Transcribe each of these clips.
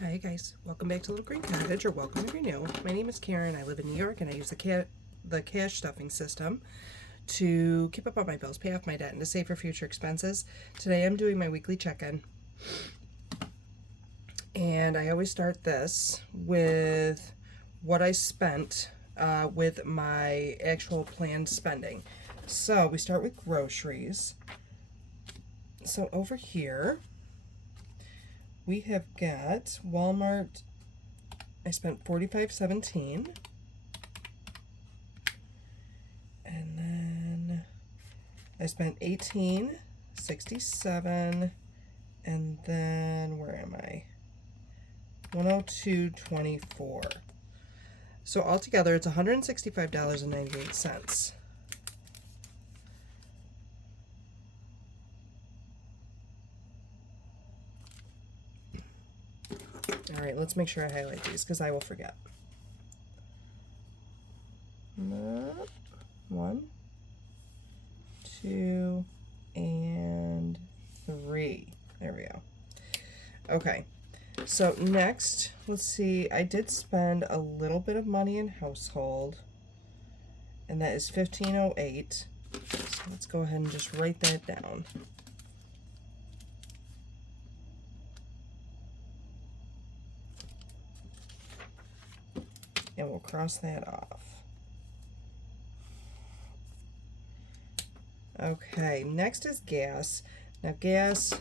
Hi guys, welcome back to Little Green Cottage, or welcome if you're new. My name is Karen. I live in New York, and I use the cash stuffing system to keep up on my bills, pay off my debt, and to save for future expenses. Today I'm doing my weekly check-in, and I always start this with what I spent with my actual planned spending. So we start with groceries. So over here we have got Walmart. I spent $45.17, and then I spent $18.67, and then where am I? $102.24. So altogether, it's $165.98. All right, let's make sure I highlight these because I will forget. 1, 2, and 3. There we go. Okay, so next, let's see. I did spend a little bit of money in household, and that is $15.08. So let's go ahead and just write that down. And we'll cross that off. Okay, next is gas. Now gas,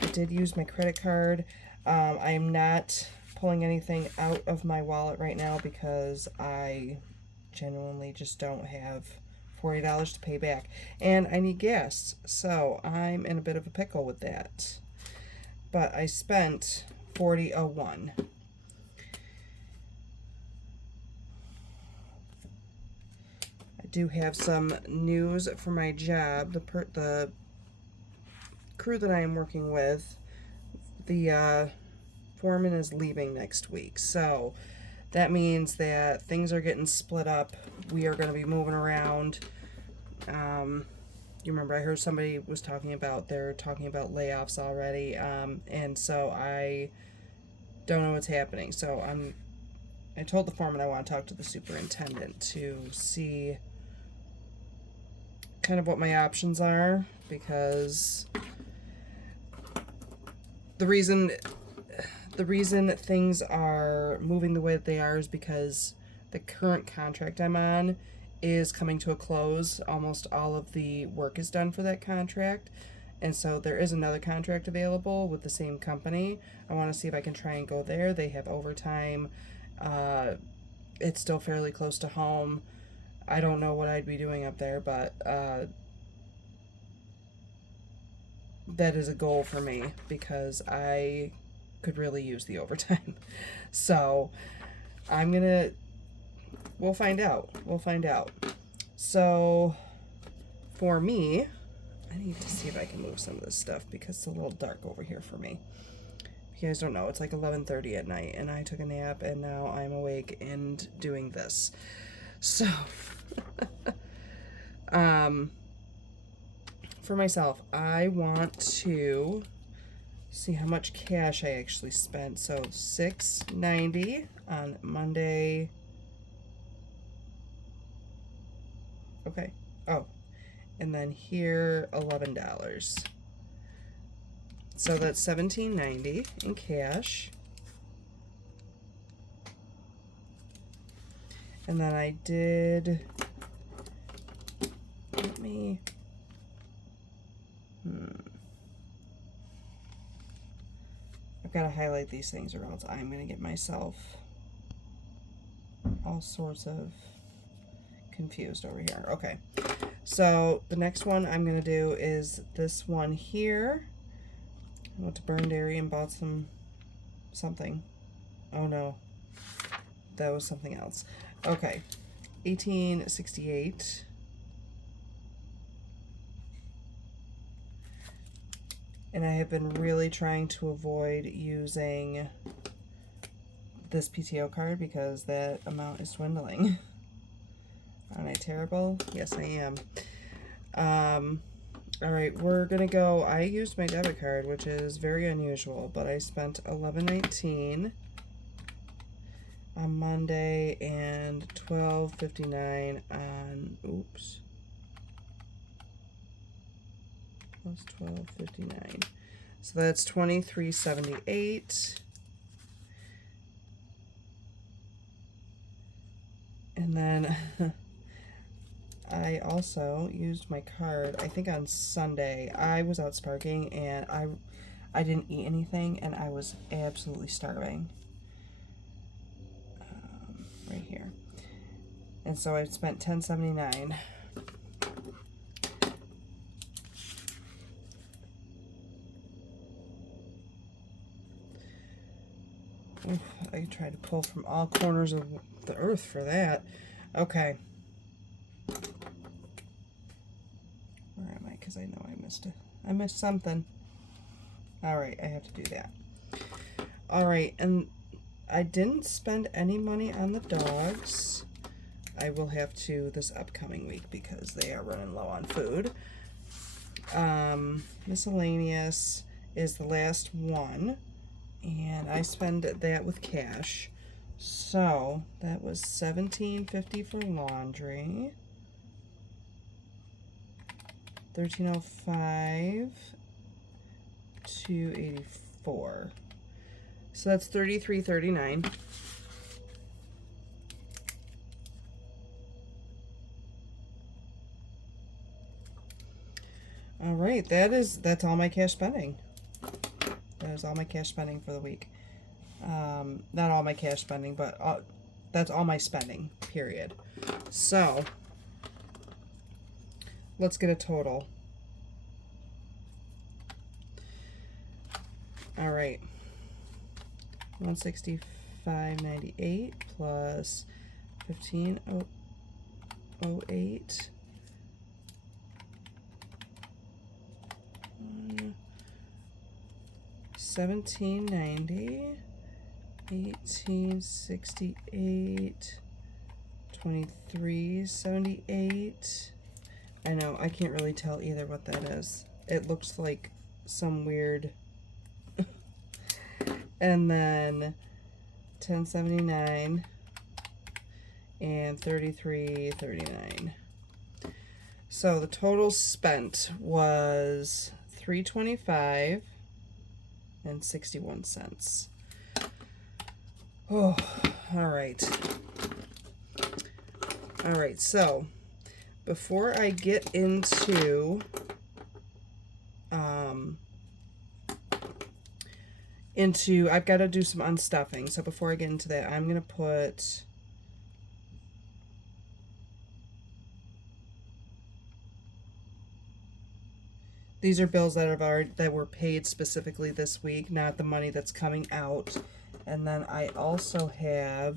I did use my credit card. I am not pulling anything out of my wallet right now because I genuinely just don't have $40 to pay back. And I need gas, so I'm in a bit of a pickle with that. But I spent $40.01. Do have some news for my job. The crew that I am working with, the foreman is leaving next week, so that means that things are getting split up. We are going to be moving around. You remember I heard somebody was talking about layoffs already, and so I don't know what's happening. So I told the foreman I want to talk to the superintendent to see kind of what my options are, because the reason things are moving the way that they are is because the current contract I'm on is coming to a close. Almost all of the work is done for that contract, and so there is another contract available with the same company. I want to see if I can try and go there. They have overtime. It's still fairly close to home. I don't know what I'd be doing up there, but that is a goal for me because I could really use the overtime. So we'll find out. So for me, I need to see if I can move some of this stuff because it's a little dark over here for me. If you guys don't know, it's like 11:30 at night, and I took a nap, and now I'm awake and doing this. So for myself, I want to see how much cash I actually spent. So $6.90 on Monday. Okay. Oh, and then here $11. So that's $17.90 in cash. And then I did, let me, I've got to highlight these things or else I'm going to get myself all sorts of confused over here. Okay, so the next one I'm going to do is this one here. I went to Burn Dairy and bought something. Oh no, that was something else. Okay, $18.68. And I have been really trying to avoid using this PTO card because that amount is dwindling. Aren't I terrible? Yes, I am. All right, we're gonna go. I used my debit card, which is very unusual, but I spent $11.19 on Monday and $12.59 on, oops, plus $12.59. So that's $23.78. And then I also used my card, I think on Sunday. I was out sparking and I didn't eat anything and I was absolutely starving. Right here. And so I spent $10.79. I tried to pull from all corners of the earth for that. Okay. Where am I? Because I know I missed it. I missed something. All right, I have to do that. All right, and I didn't spend any money on the dogs. I will have to this upcoming week because they are running low on food. Miscellaneous is the last one, and I spend that with cash. So that was $17.50 for laundry, $13.05, $2.84. So that's $33.39. All right, that's all my cash spending. That is all my cash spending for the week. Not all my cash spending, but that's all my spending, period. So let's get a total. All right, $165.98 plus $15.08. $17.90, $18.68, $23.78. I know, I can't really tell either what that is. It looks like some weird. And then $10.79 and $33.39. So the total spent was $325 and 61 cents. Oh, all right. All right, so before I get into I've got to do some unstuffing. So before I get into that, I'm going to put these are bills that were paid specifically this week, not the money that's coming out. And then I also have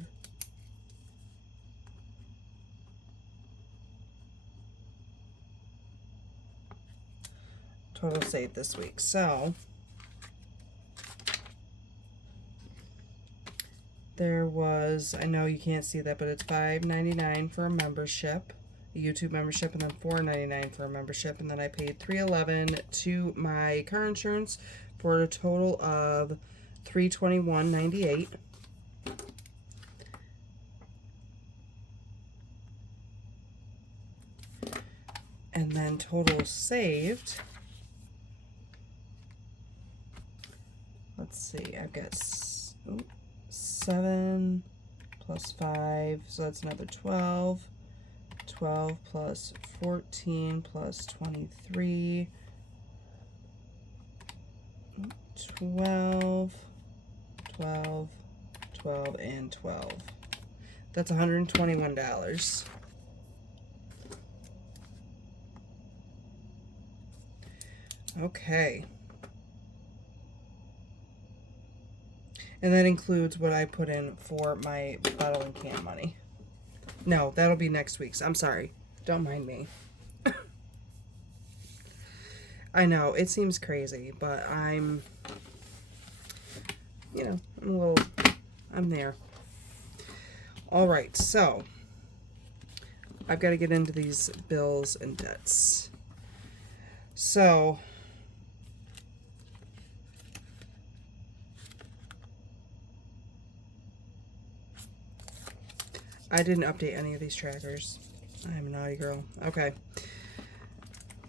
total save this week. So there was, I know you can't see that, but it's $5.99 for a membership, a YouTube membership, and then $4.99 for a membership, and then I paid $3.11 to my car insurance for a total of $321.98. And then total saved, let's see, I've got 7 plus 5, so that's another 12. 12 plus 14 plus 23. 12, 12, 12, and 12. That's $121. Okay. And that includes what I put in for my bottle and can money. No, that'll be next week's. I'm sorry. Don't mind me. I know, it seems crazy, but I'm I'm there. All right, so I've got to get into these bills and debts. So I didn't update any of these trackers. I'm a naughty girl. Okay.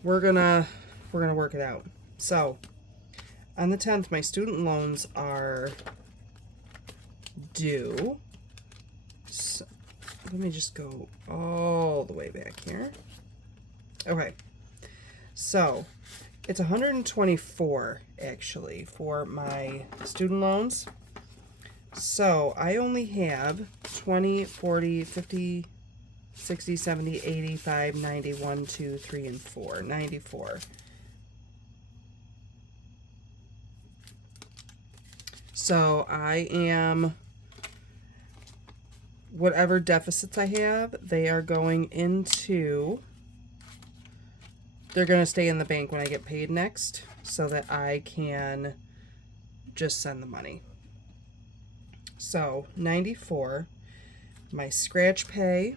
We're gonna work it out. So on the 10th, my student loans are due. So, let me just go all the way back here. Okay. So it's 124 actually for my student loans. So I only have 20, 40, 50, 60, 70, 85, 90, 1, 2, 3, and 4. 94. So I am, whatever deficits I have, they are going into, they're going to stay in the bank when I get paid next so that I can just send the money. So 94, my scratch pay,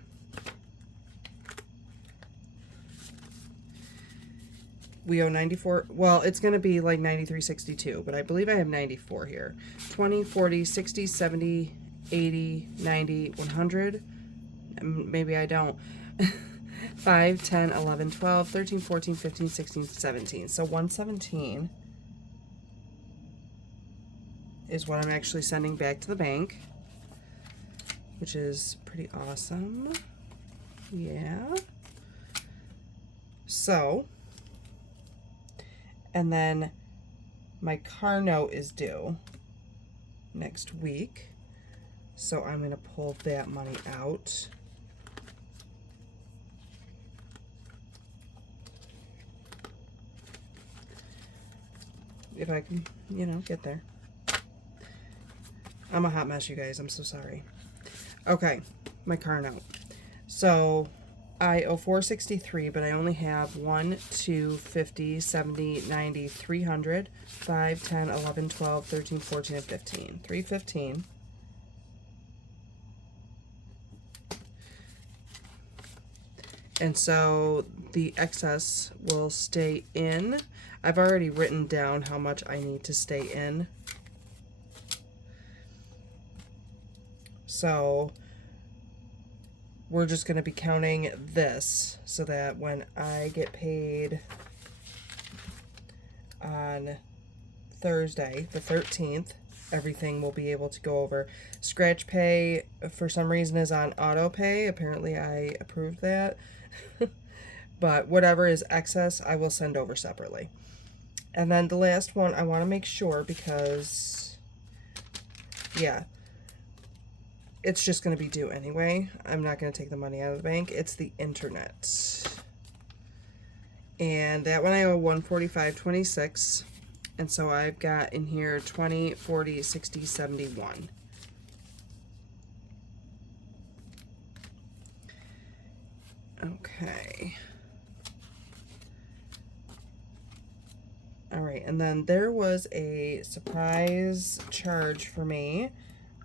we owe 94. Well, it's going to be like 93.62, but I believe I have 94 here. 20, 40, 60, 70, 80, 90, 100. Maybe I don't. 5, 10, 11, 12, 13, 14, 15, 16, 17. So 117 is what I'm actually sending back to the bank, which is pretty awesome. Yeah. So, and then my car note is due next week. So I'm going to pull that money out. If I can, get there. I'm a hot mess, you guys. I'm so sorry. Okay, my car note. So I owe $463, but I only have 1, 2, 50, 70, 90, 300, 5, 10, 11, 12, 13, 14, and 15. 315. And so the excess will stay in. I've already written down how much I need to stay in. So we're just going to be counting this so that when I get paid on Thursday, the 13th, everything will be able to go over. Scratch pay, for some reason, is on auto pay. Apparently I approved that. But whatever is excess, I will send over separately. And then the last one, I want to make sure because, yeah, it's just going to be due anyway. I'm not going to take the money out of the bank. It's the internet. And that one I owe $145.26. And so I've got in here 20, 40, 60, 71. Okay. All right, and then there was a surprise charge for me.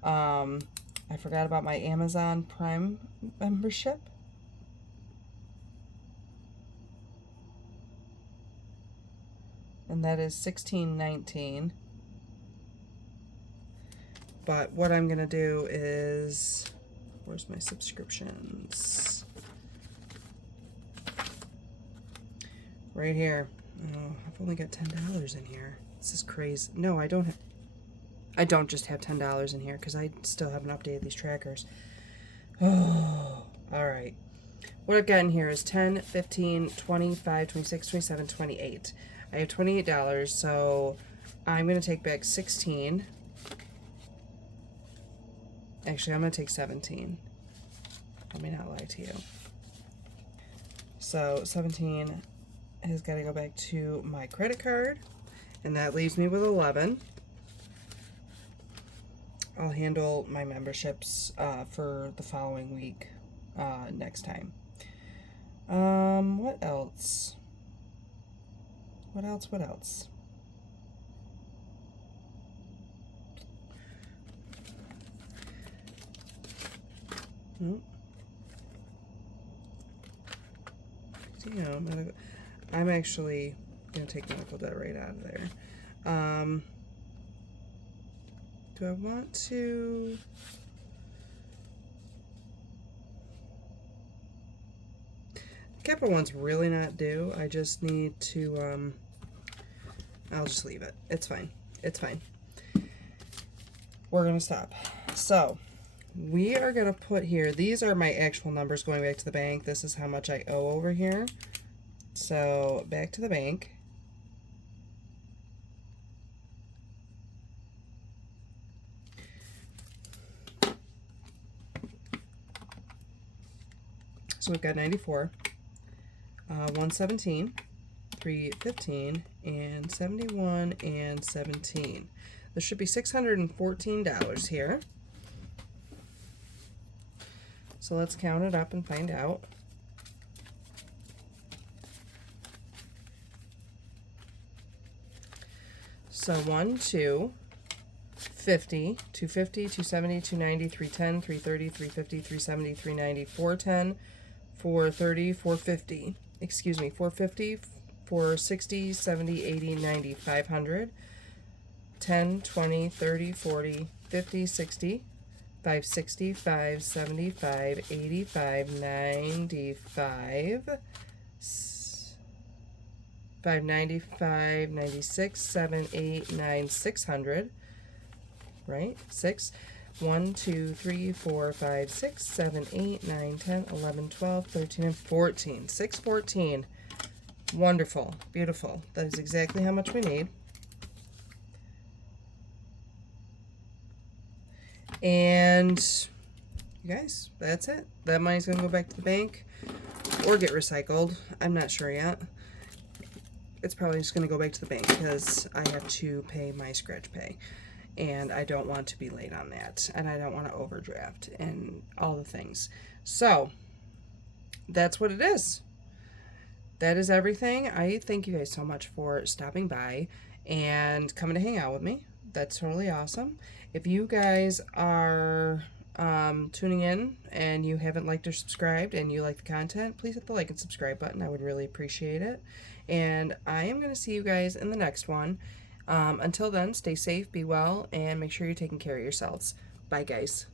I forgot about my Amazon Prime membership. And that is $16.19. But what I'm gonna do is, where's my subscriptions? Right here. Oh, I've only got $10 in here. This is crazy. No, I don't just have $10 in here because I still haven't updated these trackers. Oh, all right. What I've got in here is 10, 15, 25, 26, 27, 28. I have $28, so I'm going to take back 16. Actually, I'm going to take 17. Let me not lie to you. So 17 has got to go back to my credit card, and that leaves me with 11. I'll handle my memberships for the following week next time. What else? What else? Nope. I'm actually going to take medical debt right out of there. Do I want to... Capital One's really not due. I just need to, I'll just leave it. It's fine. It's fine. We're going to stop. So, we are going to put here, these are my actual numbers going back to the bank. This is how much I owe over here. So, back to the bank. So we've got 94, 117, 315, and 71 and 17. There should be $614 here. So let's count it up and find out. So 1, 2, 50, 250, 270, 290, 310, 330, 350, 370, 390, 410, 430, 450, excuse me, 450, 460, 70, 80, 90, 500, 10, 20, 30, 40, 50, 60, 560, 575, 85, 95, 595, 96, 7, 8, 9, 600, right? 6. 1, 2, 3, 4, 5, 6, 7, 8, 9, 10, 11, 12, 13, and 14. 614. Wonderful. Beautiful. That is exactly how much we need. And you guys, that's it. That money's going to go back to the bank or get recycled. I'm not sure yet. It's probably just going to go back to the bank because I have to pay my scratch pay. And I don't want to be late on that. And I don't want to overdraft and all the things. So, that's what it is. That is everything. I thank you guys so much for stopping by and coming to hang out with me. That's totally awesome. If you guys are tuning in and you haven't liked or subscribed and you like the content, please hit the like and subscribe button. I would really appreciate it. And I am going to see you guys in the next one. Until then, stay safe, be well, and make sure you're taking care of yourselves. Bye, guys.